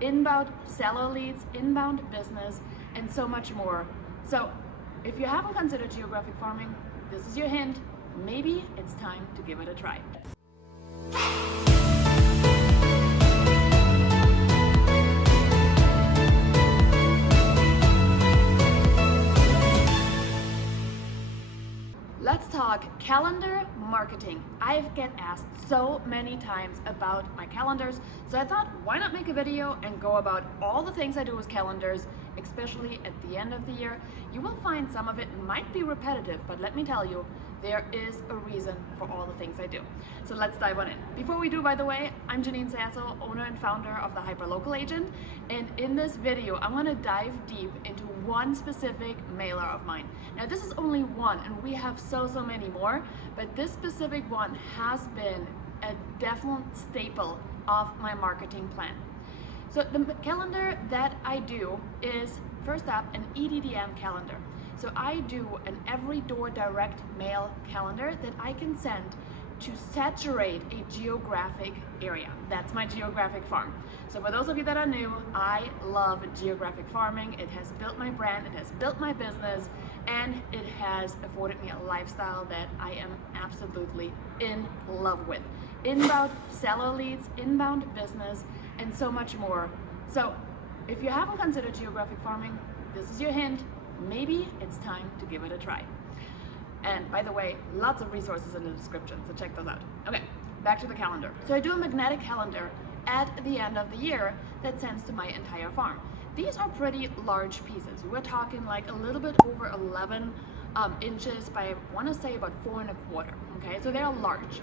inbound seller leads, inbound business, and so much more. So if you haven't considered geographic farming, this is your hint. Maybe it's time to give it a try. Let's talk calendar marketing. I get asked so many times about my calendars, so I thought, why not make a video and go about all the things I do with calendars, especially at the end of the year. You will find some of it might be repetitive, but let me tell you, there is a reason for all the things I do. So let's dive on in. Before we do, by the way, I'm Janine Sasso, owner and founder of the Hyperlocal Agent, and in this video, I'm gonna dive deep into one specific mailer of mine. Now this is only one, and we have so many more, but this specific one has been a definite staple of my marketing plan. So the calendar that I do is, first up, an EDDM calendar. So I do an every door direct mail calendar that I can send to saturate a geographic area. That's my geographic farm. So for those of you that are new, I love geographic farming. It has built my brand, it has built my business, and it has afforded me a lifestyle that I am absolutely in love with. Inbound seller leads, inbound business, and so much more. So if you haven't considered geographic farming, this is your hint. Maybe it's time to give it a try. And by the way, lots of resources in the description, so check those out. Okay, back to the calendar. So I do a magnetic calendar at the end of the year that sends to my entire farm. These are pretty large pieces. We're talking like a little bit over 11 inches by, I want to say, about 4 1/4. Okay, so they're large.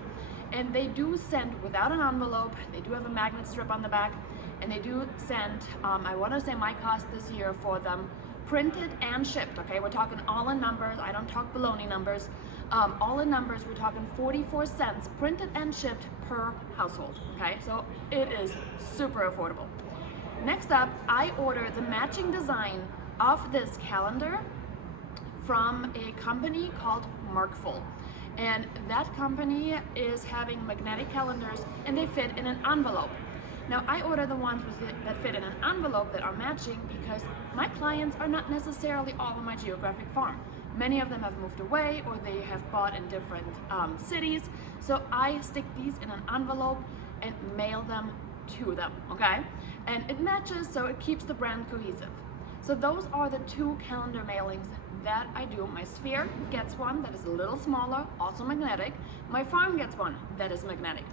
And they do send without an envelope. They do have a magnet strip on the back, and they do send, I want to say my cost this year for them, printed and shipped. Okay, we're talking all in numbers. I don't talk baloney numbers. All in numbers, we're talking 44 cents printed and shipped per household. Okay, so it is super affordable. Next up, I order the matching design of this calendar from a company called Markful. And that company is having magnetic calendars, and they fit in an envelope. Now I order the ones that fit in an envelope that are matching because my clients are not necessarily all on my geographic farm. Many of them have moved away, or they have bought in different cities. So I stick these in an envelope and mail them to them, okay? And it matches, so it keeps the brand cohesive. So those are the two calendar mailings that I do. My sphere gets one that is a little smaller, also magnetic. My farm gets one that is magnetic.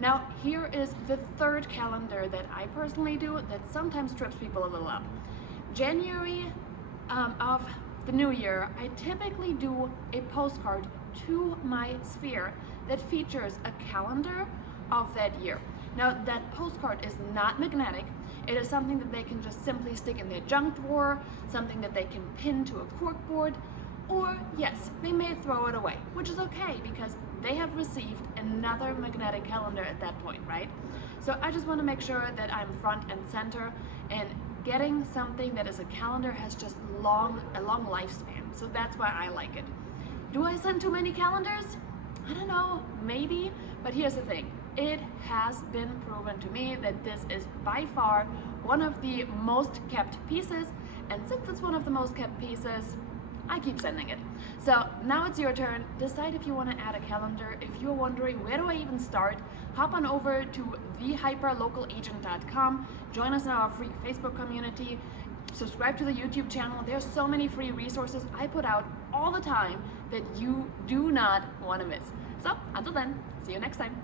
Now here is the third calendar that I personally do that sometimes trips people a little up. January of the new year, I typically do a postcard to my sphere that features a calendar of that year. Now that postcard is not magnetic. It is something that they can just simply stick in their junk drawer, something that they can pin to a corkboard, or yes, they may throw it away, which is okay because they have received another magnetic calendar at that point, right? So I just want to make sure that I'm front and center, and getting something that is a calendar has just a long lifespan. So that's why I like it. Do I send too many calendars? I don't know, maybe, but here's the thing. It has been proven to me that this is by far one of the most kept pieces, and since it's one of the most kept pieces, I keep sending it. So now it's your turn. Decide if you want to add a calendar. If you're wondering where do I even start, hop on over to thehyperlocalagent.com. Join us in our free Facebook community. Subscribe to the YouTube channel. There's so many free resources I put out all the time that you do not want to miss. So until then, see you next time.